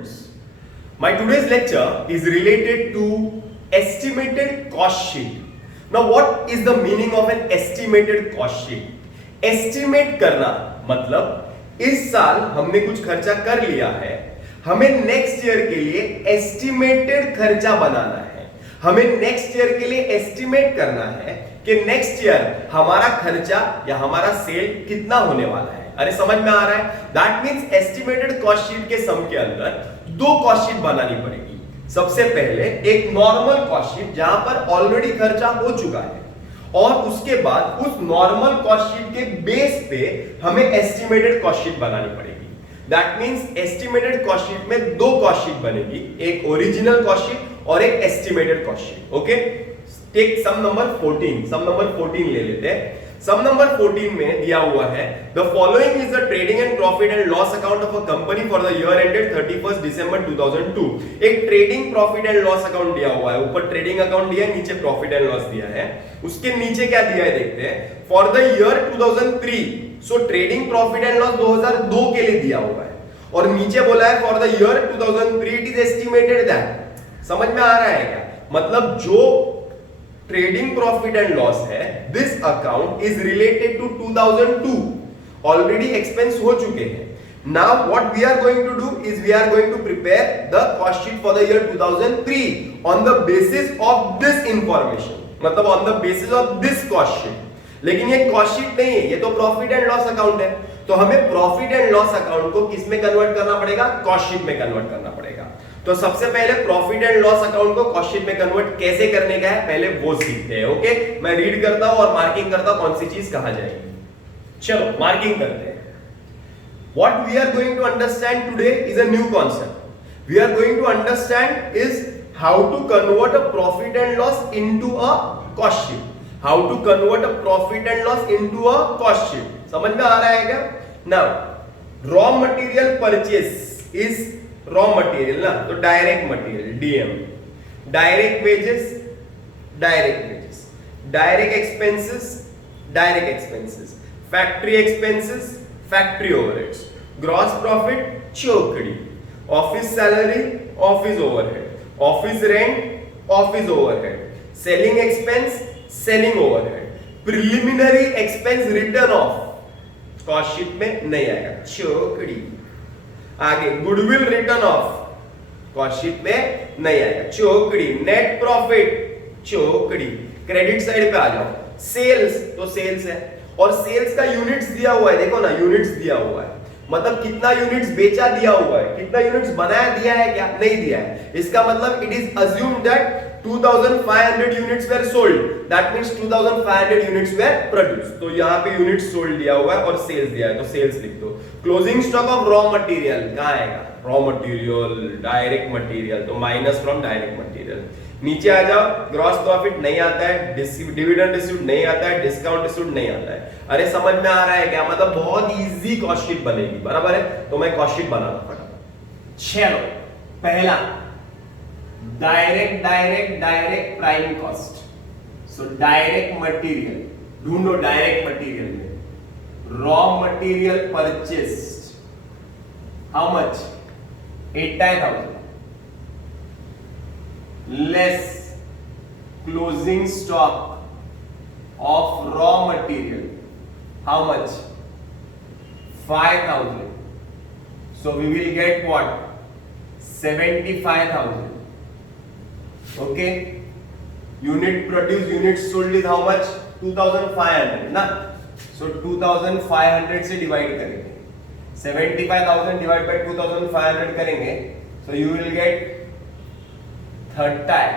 students. My today's lecture is related to estimated cost sheet. Now what is the meaning of an estimated cost sheet? Estimate करना मतलब इस साल हमने कुछ खर्चा कर लिया है, हमें नेक्स्ट ईयर के लिए एस्टिमेटेड खर्चा बनाना है, हमें नेक्स्ट ईयर के लिए एस्टिमेट करना है कि नेक्स्ट ईयर हमारा खर्चा या हमारा सेल कितना होने वाला है। अरे समझ में आ रहा है? That means estimated cost sheet के सम के अंदर दो कॉस्ट शीट बनानी पड़ेगी। सबसे पहले एक नॉर्मल कॉस्ट शीट जहां पर ऑलरेडी खर्चा हो चुका है, और उसके बाद उस नॉर्मल कॉस्ट शीट के बेस पे हमें एस्टिमेटेड कॉस्ट शीट बनानी पड़ेगी। That means estimated cost sheet में दो कॉस्ट शीट बनेगी, एक ओरिजिनल कॉस्ट शीट और एक estimated cost sheet. Okay, take some number 14। Some number 14 ले लेते हैं। सम नंबर 14 में दिया हुआ है the following is the trading and profit and loss account of a company for the year ended 31 दिसंबर 2002। एक trading profit and loss account दिया हुआ है, ऊपर ट्रेडिंग अकाउंट दिया है, नीचे प्रॉफिट एंड लॉस दिया है। उसके नीचे क्या दिया है देखते हैं, for the year 2003। So trading profit and loss 2002 के लिए दिया हुआ है, और नीचे बोला है for the year 2003 it is estimated that. समझ में आ रहा है क्या? मतलब जो ट्रेडिंग प्रॉफिट एंड लॉस है, this account is related to 2002, already expense हो चुके हैं। Now what we are going to do is we are going to prepare the cost sheet for the year 2003 on the basis of this information, मतलब on the basis of this cost sheet. लेकिन ये cost sheet नहीं है, ये तो profit and loss account है, तो हमें प्रॉफिट एंड लॉस अकाउंट को किस में कन्वर्ट करना पड़ेगा? कॉस्ट शीट में कन्वर्ट करना पड़ेगा। तो सबसे पहले प्रॉफिट एंड लॉस अकाउंट को कॉस्ट शीट में कन्वर्ट कैसे करने का है, पहले वो सीखते हैं। ओके, मैं रीड करता हूं और मार्किंग करता हूं कौन सी चीज कहां जाएगी। चलो मार्किंग करते हैं। What we are going to understand today is a new concept. We are going to understand is how to convert a profit and loss into a cost sheet. How to convert a profit and loss into a cost sheet. समझ में आ रहा है क्या? Now raw material purchase is raw material ना, तो direct material DM, direct wages, direct expenses, factory expenses, factory overheads, gross profit चौकड़ी, office salary, office overhead, office rent, office overhead, selling expense, selling overhead, preliminary expense return of cost sheet में नहीं आएगा, चौकड़ी। आगे goodwill return of cost sheet में नहीं आएगा, चौकड़ी। नेट प्रॉफिट चौकड़ी। क्रेडिट साइड पे आ जाओ, सेल्स, तो सेल्स है, और सेल्स का यूनिट्स दिया हुआ है, देखो ना यूनिट्स दिया हुआ है, मतलब कितना यूनिट्स बेचा दिया हुआ है, कितना यूनिट्स बनाया दिया है क्या? नहीं दिया है। इसका मतलब it is assumed that 2500 units were sold, that means 2500 units were produced. तो यहां पे यूनिट्स सोल्ड दिया हुआ है और सेल्स दिया है, तो सेल्स लिख दो। Closing stock of raw material कहां आएगा? रॉ मटेरियल, डायरेक्ट मटेरियल, तो माइनस फ्रॉम डायरेक्ट मटेरियल। नीचे आ जाओ, ग्रॉस प्रॉफिट नहीं आता है, डिविडेंड रिसीव्ड नहीं आता है, डिस्काउंट रिसीव्ड नहीं आता है। अरे समझ में आ रहा है क्या? मतलब बहुत इजी कॉस्ट शीट बनेगी, बराबर है? तो मैं कॉस्ट शीट बना रहा हूं। चलो पहला direct prime cost. So direct material ढूंढो, डायरेक्ट मटेरियल में raw material purchased how much? 85,000 less closing stock of raw material how much? 5,000. So we will get what? 75,000. Okay, unit produced, unit sold is how much? 2,500 ना, so 2,500 से डिवाइड करेंगे, 75,000 divide by 2,500 करेंगे, so you will get 30.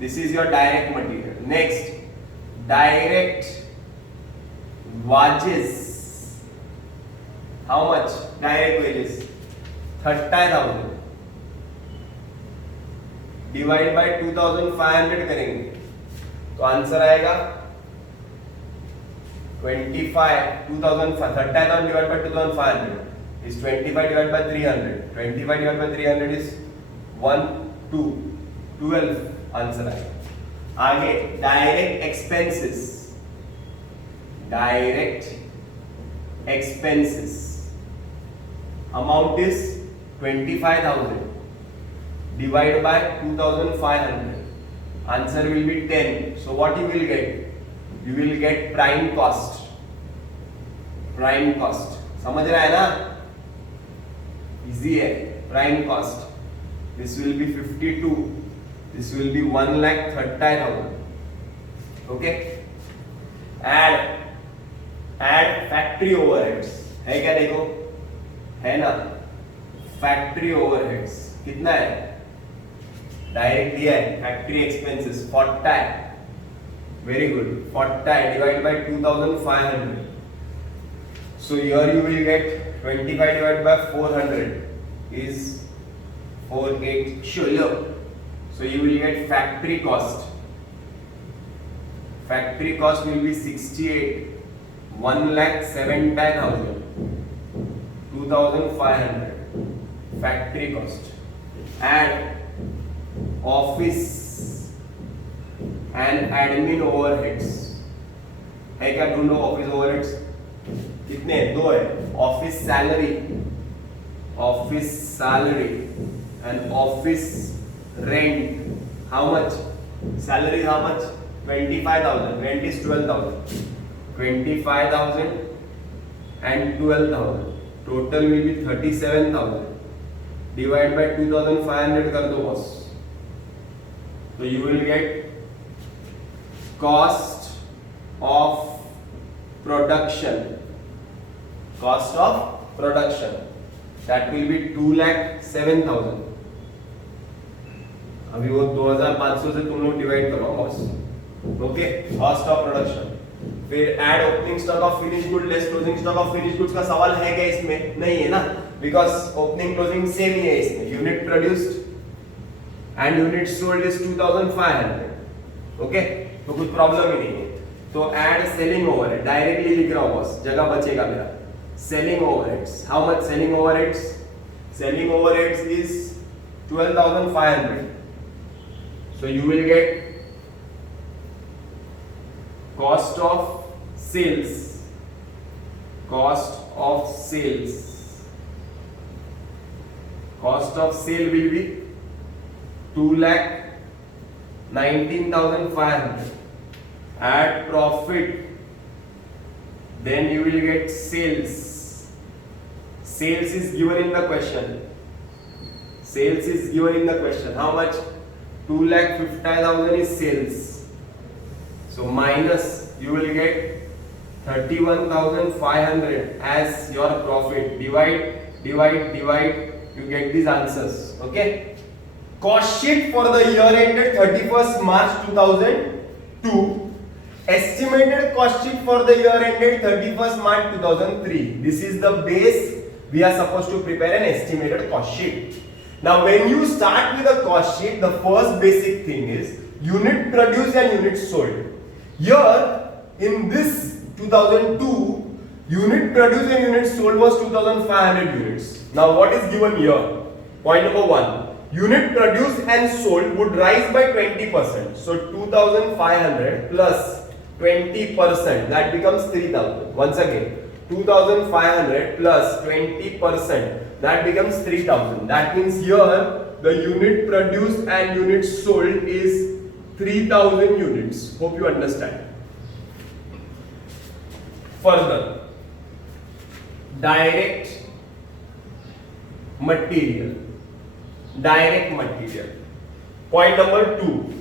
This is your direct material. Next, direct wages. How much? Direct wages 30,000 divide by 2,500 करेंगे, तो आंसर आएगा 25. 30,000 divide by 2,500 is 25 divided by 300. 25 divided by 300 is 1 2 12 आंसर आएगा। आगे direct expenses amount is 25,000 divide by 2,500. Answer will be 10. So what you will get? You will get prime cost. Prime cost. समझ रहा है ना? Easy है. Prime cost. This will be 52. This will be 1,30,000. Okay? Add factory overheads. है क्या देखो? है ना? Factory overheads. कितना है? डायरेक्ट दिया है. Factory expenses 40. Very good. 40 divided by 2,500. So here you will get 25 divided by 400 is 48. Sure. So you will get factory cost. Factory cost will be 68. 1,70,000. 2,500. Factory cost. Add office and admin overheads. है क्या? ढूंढो office overheads कितने? दो है. Office salary and office rent. How much? Salary how much? 25,000. Rent is 12,000. 25,000 and 12,000. Total will be 37,000. Divide by 2,500 कर दो boss. So you will get cost of production. Cost of production. That will be 2,07,000. अभी वो 2,500 से तुम लोग divide करो boss. Okay, cost of production. फिर add opening stock of finish good less closing stock of finish goods का सवाल है क्या इसमें? नहीं है ना, बिकॉज ओपनिंग क्लोजिंग सेम ही है इसमें. Unit produced and unit sold is 2,500. Okay, तो कुछ प्रॉब्लम ही नहीं है. तो ऐड सेलिंग ओवरहेड. डायरेक्टली लिख रहा हूं बॉस, जगह बचेगा मेरा. Selling overheads. How much selling overheads? Selling overheads is 12,500. So you will get cost of sales. Cost of sales. Cost of sale will be 2,19,500. Add profit. Then you will get sales. Sales is given in the question. Sales is given in the question. How much? 2,50,000 is sales. So minus you will get 31,500 as your profit. Divide. You get these answers. Okay. Cost sheet for the year ended 31st March 2002. Estimated cost sheet for the year ended 31st March 2003. This is the base we are supposed to prepare an estimated cost sheet. Now when you start with a cost sheet, the first basic thing is unit produced and unit sold. Here in this 2002, unit produced and unit sold was 2,500 units. Now what is given here? Point number 1. Unit produced and sold would rise by 20%. So 2,500 plus 20%, that becomes 3,000. Once again, 2,500 plus 20%, that becomes 3,000. That means here the unit produced and unit sold is 3,000 units. Hope you understand. Further, direct material. Point number 2.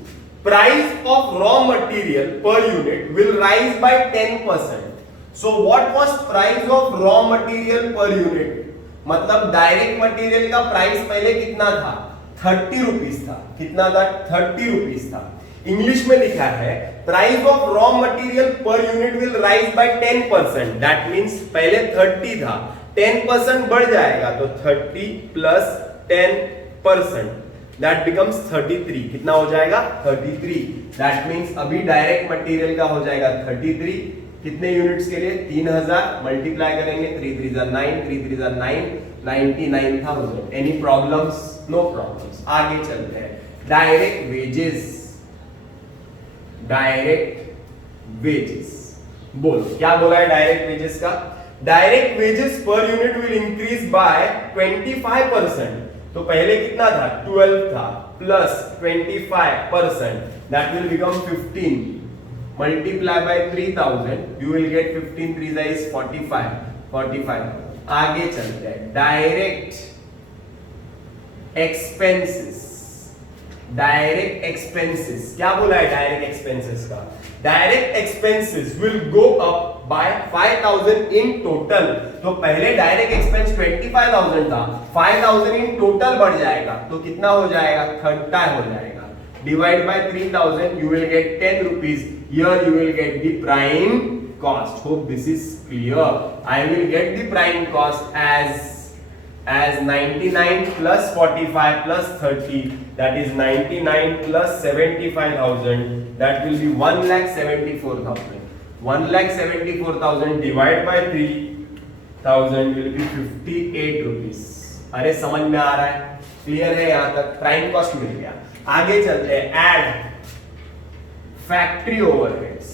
Price of raw material per unit will rise by 10%. So what was price of raw material per unit? मतलब direct material का प्राइस पहले कितना था? 30 रुपीज था. कितना था? 30 रुपीज था. इंग्लिश में लिखा है price of raw material per unit will rise by 10%. That means पहले 30 था, 10% बढ़ जाएगा तो 30 प्लस 10%. That becomes 33. कितना हो जाएगा? 33. That means अभी डायरेक्ट मटेरियल का हो जाएगा 33. कितने यूनिट्स के लिए? 3,000. मल्टीप्लाई करेंगे 3 3 9, 3 3 9, 99,000. Any problems? No problems. आगे चलते हैं. Direct wages. बोलो क्या बोला है डायरेक्ट वेजेस का? Direct wages per unit will increase by 25%। तो पहले कितना था 12 था plus 25%, that will become 15, multiply by 3000 you will get 15 3 is 45। आगे चलते हैं डायरेक्ट एक्सपेंसेस। डायरेक्ट एक्सपेंसेस क्या बोला है डायरेक्ट एक्सपेंसेस का? Direct expenses will go up by 5000 in total. तो पहले डायरेक्ट एक्सपेंस 25000 था, 5000 इन टोटल बढ़ जाएगा तो कितना हो जाएगा 30 हो जाएगा। Divide by 3000 you will get 10 rupees. Here you will get the prime cost. Hope this is clear. I will get the prime cost as 99 plus 45 plus 30, that is 99 plus 75,000, that will be 1,74,000. 1,74,000 divided by 3,000 will be 58 rupees. अरे समझ में आ रहा है? क्लियर है यहां तक? Prime cost मिल गया। आगे चलते हैं ऐड फैक्ट्री ओवरहेड्स।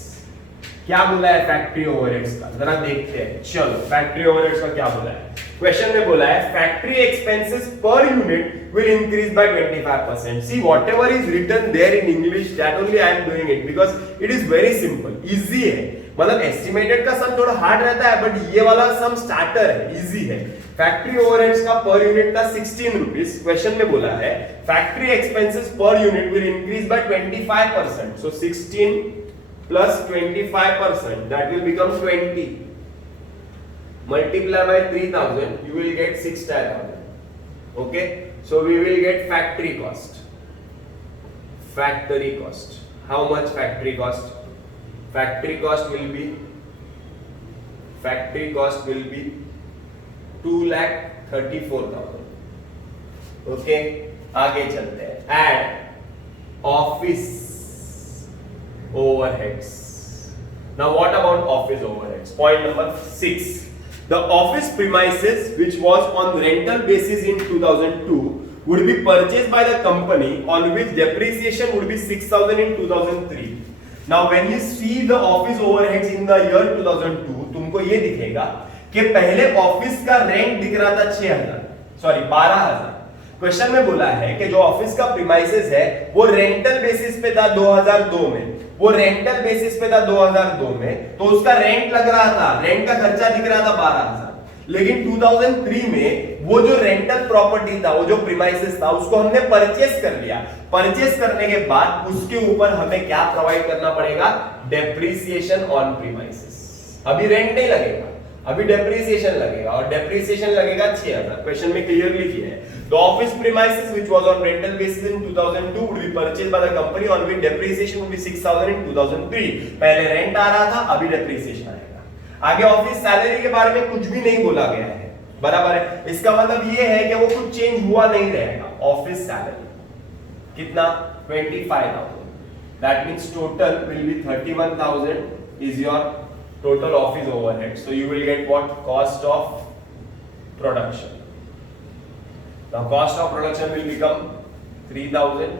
क्या बोला है फैक्ट्री ओवरहेड्स का? जरा देखते हैं। चलो फैक्ट्री ओवरहेड्स का क्या बोला है? क्वेश्चन में बोला है factory expenses per unit will increase by 25%। See whatever is written there in English that only I am doing it because it is very simple, easy है। मतलब एस्टिमेटेड का सम थोड़ा हार्ड रहता है बट ये वाला सम स्टार्टर है, इजी है। फैक्ट्री ओवरहेड्स का पर यूनिट था 16 रुपीस। क्वेश्चन में बोला है factory expenses per unit will increase by 25%। So 16 plus 25%, that will become 20. Multiply by 3000, you will get 6000. Okay, so we will get factory cost. Factory cost. How much factory cost? Factory cost will be 2,34,000. Okay, आगे चलते हैं। Add office overheads. Now what about office overheads? Point number 6. The office premises which was on rental basis in 2002 would be purchased by the company on which depreciation would be 6,000 in 2003. Now when you see the office overheads in the year 2002 तुमको ये दिखेगा कि पहले ऑफिस का रेंट दिख रहा था 12,000। क्वेश्चन में बोला है कि जो ऑफिस का प्रीमाइसेस है वो रेंटल बेसिस पे था 2002 में। वो रेंटल बेसिस पे था 2002 में, तो उसका रेंट लग रहा था, रेंट का खर्चा दिख रहा था 12,000। लेकिन 2003 में वो जो रेंटल प्रॉपर्टी था, वो जो प्रीमाइसेस था, उसको हमने परचेस कर लिया। परचेस करने के बाद उसके ऊपर हमें क्या प्रोवाइड करना पड़ेगा? Depreciation on premises. अभी रेंट नहीं लगेगा, अभी डेप्रिसिएशन लगेगा और डेप्रिसिएशन लगेगा 6,000। क्वेश्चन में क्लियरली किया है। The office premises which was on rental basis in 2002 would be purchased by the company on which depreciation would be 6,000 in 2003. पहले रेंट आ रहा था, अभी डेप्रिसिएशन आएगा। आगे ऑफिस सैलरी के बारे में कुछ भी नहीं बोला गया है, बराबर है। इसका मतलब ये है कि वो कुछ चेंज हुआ नहीं रहेगा। ऑफिस सैलरी कितना? 25,000। That means total will be 31,000 is your total office overhead. So you will get what? Cost of production. Now cost of production will become 3,000.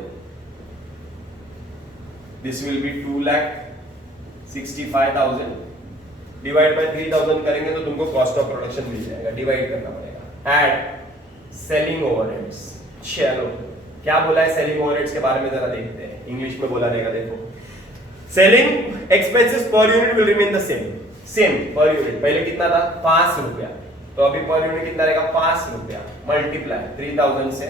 This will be 2,65,000. Divide by 3,000 करेंगे तो तुमको cost of production मिल जाएगा, डिवाइड करना पड़ेगा। Add selling overheads. चलो क्या बोला है सेलिंग ओवरहेड्स के बारे में जरा देखते हैं। इंग्लिश में बोला रहेगा, देखो। Selling expenses per unit will remain the same per unit. पहले कितना था? 5 रुपया, तो अभी पर यूनिट कितना रहेगा? 5 रुपया। मल्टीप्लाई 3000 से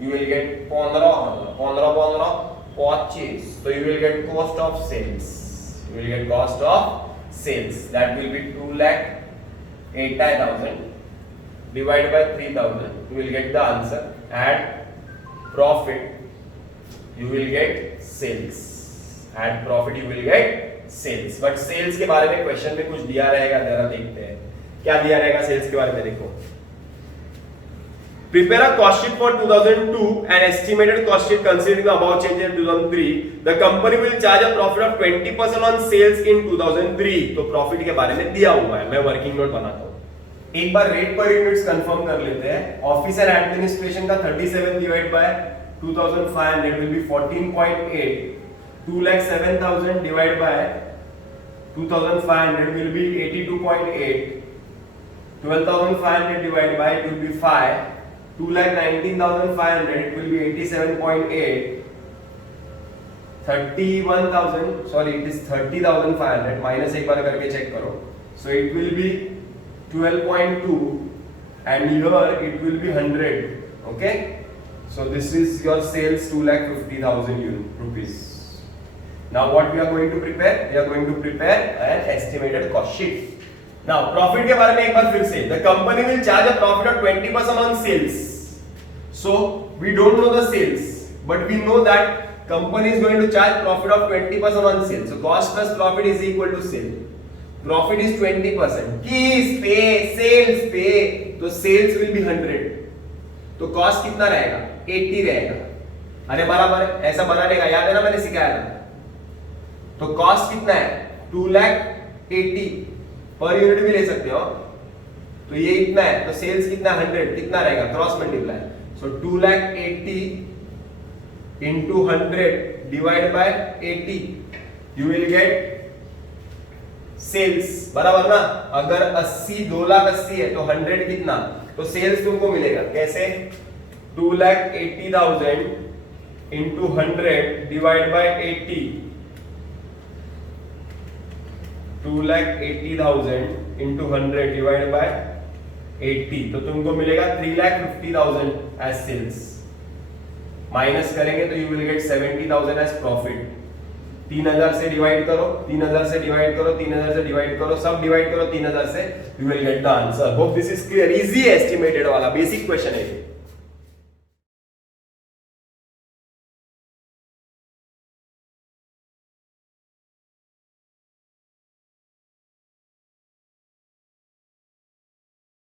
यू विल गेट 15 25, तो you will get cost of sales. You will get cost of sales, that will be 2,80,000 divide by 3000, you will get the answer. Add profit, you will get sales. Add profit, you will get sales. But sales के बारे में क्वेश्चन में कुछ दिया रहेगा, जरा देखते हैं क्या दिया रहेगा सेल्स के बारे में। देखो, prepare a cost sheet for 2002 and estimated cost sheet considering the above change in 2003. The company will charge a profit of 20% on sales in 2003. तो प्रॉफिट के बारे में दिया हुआ है, मैं वर्किंग नोट बनाता हूँ। एक बार रेट पर यूनिट्स कंफर्म कर लेते हैं। ऑफिस एंड एडमिनिस्ट्रेशन का 37 divide by 2,500 will be 14.8. 2,07,000 divided by 2,500 will be 82.8. 12,500 divided by it will be 5. 2,19,500 it will be 87.8. 31,000 sorry it is 30,500 minus एक बार करके चेक करो. So it will be 12.2 and here it will be 100. Okay. So this is your sales 2,50,000 rupees. Now what we are going to prepare? We are going to prepare an estimated cost sheet. Now profit के बारे में एक बार फिर से. The company will charge a profit of 20% on sales. So we don't know the sales, but we know that company is going to charge profit of 20% on sales. So cost plus profit is equal to sale. Profit is 20%. Keys pay, sales pay. तो sales will be 100. तो cost कितना रहेगा? 80 रहेगा. अरे बराबर है, ऐसा बनाने का याद है ना, मैंने सिखाया था. तो cost कितना है? 2,80,000 पर यूनिट भी ले सकते हो. तो ये इतना है, तो सेल्स कितना? 100. कितना रहेगा? Cross multiply. So 2,80,000 into 100 divided by 80 you will get sales. बराबर ना. अगर 80 2,80,000 है तो 100 कितना? तो सेल्स तुमको मिलेगा कैसे? 2,80,000 into 100 divided by 80. 2,80,000 into 100 divided by 80 तो तुमको मिलेगा 3,50,000 as sales. माइनस करेंगे तो you will get 70,000 as profit. 3,000 से डिवाइड करो, 3,000 से डिवाइड करो, 3,000 से डिवाइड करो, सब डिवाइड करो 3,000 से, you will get the answer. Hope this is clear. Easy estimated वाला बेसिक क्वेश्चन है.